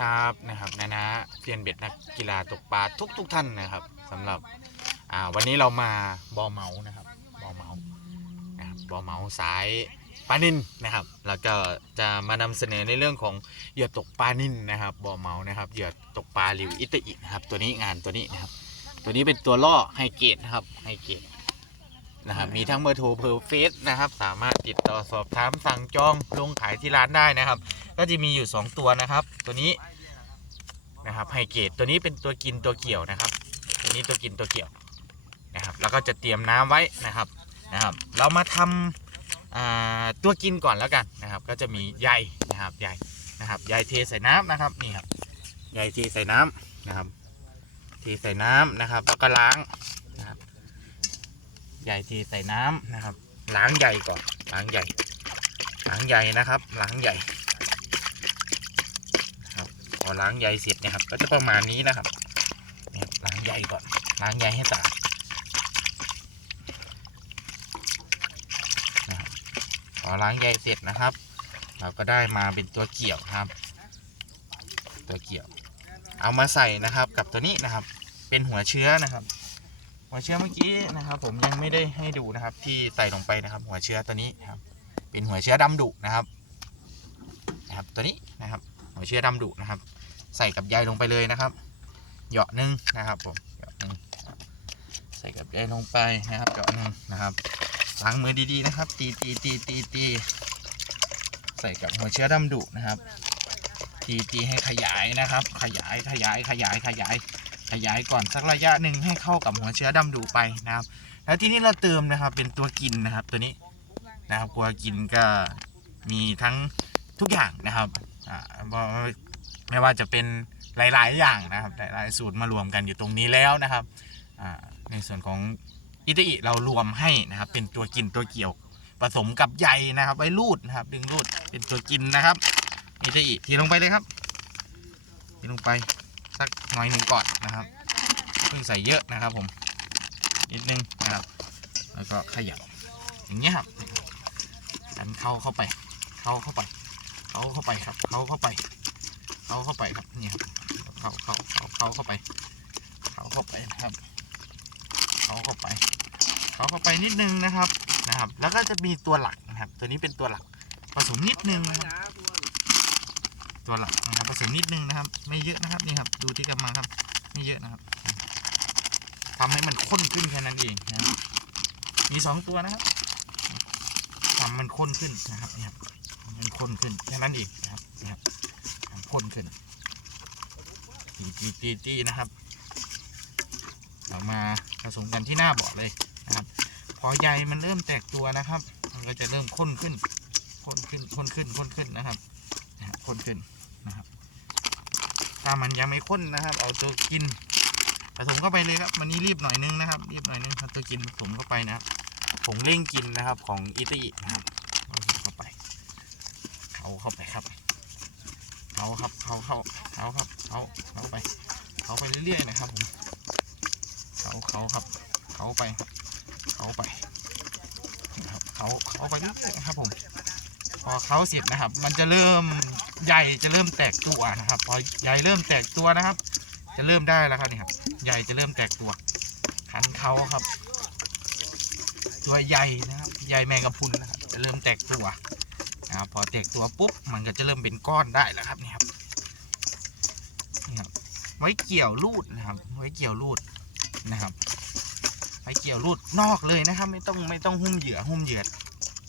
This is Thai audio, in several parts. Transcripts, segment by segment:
ครับนะครับนะนะเพียนเบ็ดนักกีฬาตกปลาทุกทุกท่านนะครับสำหรับอ่าวันนี้เรามาบอเหมานะครับบอเหมานะครับบอเหมาสายปลานินนะครับแล้วก็จะมานำเสนอในเรื่องของเหยื่อตกปลานินนะครับบอเหมานะครับเหยื่อตกปลาริวอิตาอินะครับตัวนี้งานตัวนี้นะครับตัวนี้เป็นตัวล่อไฮเกตนะครับไฮเกต นะครับมีทั้งเบอร์โทรเพอร์เฟสนะครับ สามารถติดต่อสอบถามสั่งจองลงขายที่ร้านได้นะครับ ก็จะมีอยู่ 2 ตัวนะครับ ตัวนี้นะครับไฮเกตตัวนี้เป็นตัวกินตัวเกี่ยวนะครับ ตัวนี้ตัวกินตัวเกี่ยวนะครับ แล้วก็จะเตรียมน้ำไว้นะครับนะครับ เรามาทำอ่าตัวกินก่อนแล้วกันนะครับ ก็จะมีใยนะครับใยนะครับใยเทใส่น้ำนะครับนี่ครับใยเทใส่น้ำนะครับเทใส่น้ำนะครับแล้วก็ล้างนะครับ ใยเทใส่น้ำนะครับล้างใยก่อนล้างใยล้างใยนะครับล้างใยพอล้างใยเสร็จนี่ยครับ ก็จะประมาณนี้นะครับเนี่ยล้างใยก่อนล้างใยให้สะอาดนะครับพอล้างใยเสร็จนะครับ เราก็ได้มาเป็นตัวเกี่ยวครับ ตัวเกี่ยว เอามาใส่นะครับกับตัวนี้นะครับ เป็นหัวเชื้อนะครับ หัวเชื้อเมื่อกี้นะครับ ผมยังไม่ได้ให้ดูนะครับ ที่ใส่ลงไปนะครับ หัวเชื้อตัวนี้นะครับ เป็นหัวเชื้อดำดุนะครับนะครับ ตัวนี้นะครับ หัวเชื้อดำดุนะครับ ใส่กับใยลงไปเลยนะครับเหยาะหนึ่งนะครับผมเหยาะหนึ่งใส่กับใยลงไปนะครับเหยาะหนึ่งนะครับล้างมือดีๆนะครับ ตีตีตีตีตีใส่กับหัวเชื้อดำดุนะครับ ตีตีให้ขยายนะครับ ขยายขยายขยายขยาย ขยายก่อนสักระยะหนึ่งให้เข้ากับหัวเชื้อดำดุไปนะครับ แล้วที่นี้เราเติมนะครับเป็นตัวกินนะครับตัวนี้นะครับตัวกินก็มีทั้งทุกอย่างนะครับอ่าไม่ว่าจะเป็นหลาย ๆ อย่างนะครับหลาย ๆ สูตรมารวมกันอยู่ตรงนี้แล้วนะครับอ่าในส่วนของอิตาอิเรารวมให้นะครับ เป็นตัวกินตัวเกี่ยวผสมกับใยนะครับไว้รูดนะครับ ดึงรูดเป็นตัวกินนะครับอิตาอิทีลงไปเลยครับทีลงไป สักหน่อยหนึ่งก่อนนะครับเพิ่งใส่เยอะนะครับผมนิดนึงนะครับ แล้วก็ขยับอย่างเงี้ยครับดันเข้าเข้าไป เข้าเข้าไป เข้าเข้าไปครับ เข้าเข้าไป เข้าเข้าไปครับนี่ครับเข้าเข้าเข้าเข้าเข้าไปเข้าเข้าไปนะครับเข้าเข้าไปเข้าเข้าไปนิดนึงนะครับนะครับ แล้วก็จะมีตัวหลักนะครับ ตัวนี้เป็นตัวหลักผสมนิดนึงนะครับ ตัวหลักนะครับผสมนิดนึงนะครับ ไม่เยอะนะครับนี่ครับ ดูที่กำมาครับ ไม่เยอะนะครับทำให้มันข้นขึ้นแค่นั้นเองนะครับมีสองตัวนะครับทำมันข้นขึ้นนะครับนี่ครับมันข้นขึ้นแค่นั้นเองนะครับนี่ครับพ่นขึ้นตีตีตีนะครับเอามาผสมกันที่หน้าเบาะเลยนะครับ พอใยมันเริ่มแตกตัวนะครับ มันก็จะเริ่มข้นขึ้นข้นขึ้นข้นขึ้นข้นขึ้นนะครับ ข้นขึ้นนะครับ ถ้ามันยังไม่ข้นนะครับ เอาตัวกินผสมเข้าไปเลยครับวันนี้รีบหน่อยนึงนะครับ รีบหน่อยนึงเอาตัวกินผสมเข้าไปนะครับผงเร่งกินนะครับของอิตาอินะครับผสมเข้าไปเขาเข้าไปครับเขาครับเขาเขาเขาครับเขาเขาไปเขาไปเรื่อยๆนะครับผมเขาเขาครับเขาไปเขาไปนะครับเขาเขาไปเรื่อยๆนะครับผมพอเขาเสร็จนะครับ มันจะเริ่ม ใยจะเริ่มแตกตัวนะครับ พอใยเริ่มแตกตัวนะครับ จะเริ่มได้แล้วครับนี่ครับใยจะเริ่มแตกตัวขันเขาครับ ตัวใยนะครับใยแมงกะพุนนะครับ จะเริ่มแตกตัวนะครับพอแตกตัวปุ๊บมันก็จะเริ่มเป็นก้อนได้แล้วครับนี่ครับนี่ครับ ไว้เกี่ยวรูดนะครับ ไว้เกี่ยวรูดนะครับไว้เกี่ยวรูดนอกเลยนะครับ ไม่ต้องไม่ต้องหุ้มเหยื่อหุ้มเหยื่อ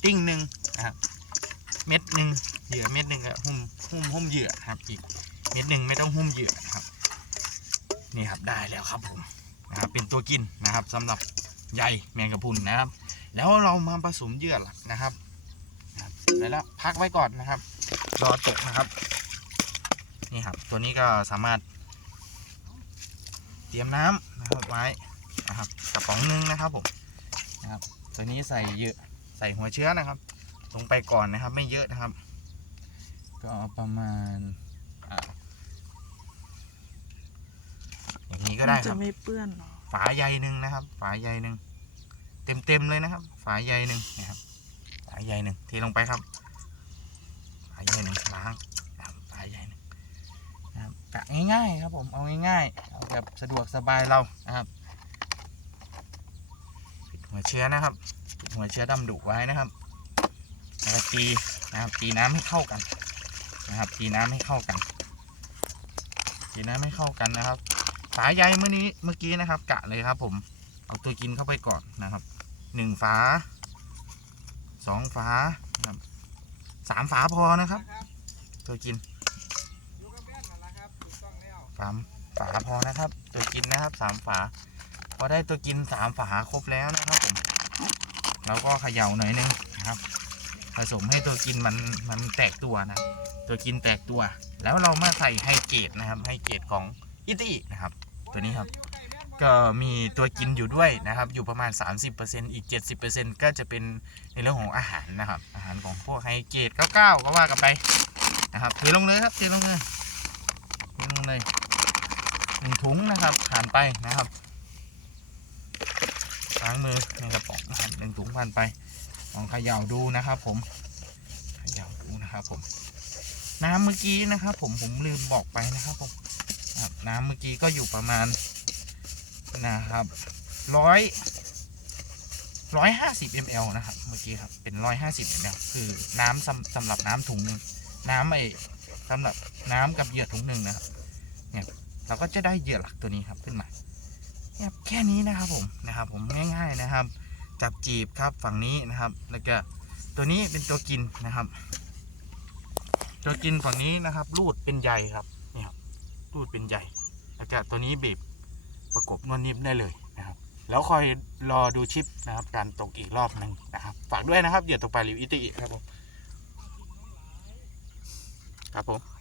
ติ้งหนึ่งนะครับ เม็ดหนึ่ง เหยื่อเม็ดหนึ่งอะหุ้มหุ้มหุ้มเหยื่อครับ อีกเม็ดหนึ่งไม่ต้องหุ้มเหยื่อนะครับนี่ครับได้แล้วครับผมนะครับเป็นตัวกินนะครับสำหรับใยแมงกะพรุนนะครับ แล้วเรามาผสมเหยื่อหลักนะครับแล้วพักไว้ก่อนนะครับรอตกนะครับ นี่ครับ ตัวนี้ก็สามารถ เตรียมน้ำนะครับไว้นะครับกระป๋องหนึงนะครับผมนะครับ ตัวนี้ใส่เยอะใส่หัวเชื้อนะครับ ลงไปก่อนนะครับ ไม่เยอะนะครับ ก็ประมาณอ่าอย่างนี้ก็ได้มันคจะรับ ไม่เปื้อนเหรอฝาใยหนึ่งนะครับ ฝาใยหนึ่งเต็มเต็มๆเลยนะครับ ฝาใยหนึ่งนะครับ ฝาใยหนึ่งเทลงไปครับ ฝาใยหนึ่งล้างนะครับฝาใยหนึ่งนะกะง่ายๆครับ ผมเอาง่ายๆเอาแบบสะดวกสบายเรานะครับปิดหัวเชื้อนะครับปิดหัวเชื้อดำดุไว้นะครับแล้วก็ตีนะครับตีน้ำให้เข้ากัน นะครับตีน้ำให้เข้ากันตีน้ำให้เข้ากันนะครับ ฝาใยเมื่อนี้เมื่อกี้นะครับ กะเลยครับ ผมเอาตัวกินเข้าไปก่อนนะครับหนึ่งฝาสองฝานะครับสามฝาพอนะครับ ตัวกินอยู่กับแม่นนั่นล่ะครับถูกต้องแล้วสามฝาพอนะครับ ตัวกินนะครับสามฝา พอได้ตัวกินสามฝาครบแล้วนะครับผมเราก็เขย่าหน่อยนึงนะครับ ผสมให้ตัวกินมันมันแตกตัวนะ ตัวกินแตกตัว แล้วเรามาใส่ไฮเกรดนะครับไฮเกรดของอิตี้นะครับ ตัวนี้ครับ ก็มีตัวกินอยู่ด้วยนะครับ อยู่ประมาณ 30%อีก 70%ก็จะเป็นในเรื่องของอาหารนะครับ อาหารของพวกไฮเกรด99ก็ว่ากันไปนะครับเทลงเลยครับเทลงเลยเทลงเลยหนึ่งถุงนะครับผ่านไปนะครับล้างมือในกระป๋องนะครับหนึ่งถุงผ่านไป ลองเขย่าดูนะครับ ผมเขย่าดูนะครับผม น้ำเมื่อกี้นะครับ ผมผมลืมบอกไปนะครับผมนะครับน้ำเมื่อกี้ก็อยู่ประมาณนะครับร้อยร้อยห้าสิบมลนะครับ เมื่อกี้ครับเป็นร้อยห้าสิบมลคือน้ำสำสำหรับน้ำถุงหนึ่งน้ำไอ้สำหรับน้ำกับเหยื่อถุงหนึ่งนะครับเนี่ยเราก็จะได้เหยื่อหลักตัวนี้ครับขึ้นมาเนี่ยแค่นี้นะครับผมนะครับ ผมง่าย ๆนะครับ จับจีบครับฝั่งนี้นะครับ แล้วก็ตัวนี้เป็นตัวกินนะครับ ตัวกินฝั่งนี้นะครับ รูดเป็นใยครับนี่ครับรูดเป็นใยแล้วก็ตัวนี้บีบประกบนวลนิบได้เลยนะครับ แล้วคอยรอดูชิปนะครับ การตกอีกรอบหนึ่งนะครับ ฝากด้วยนะครับเหยื่อตกปลาลิวอิติครับผมครับผม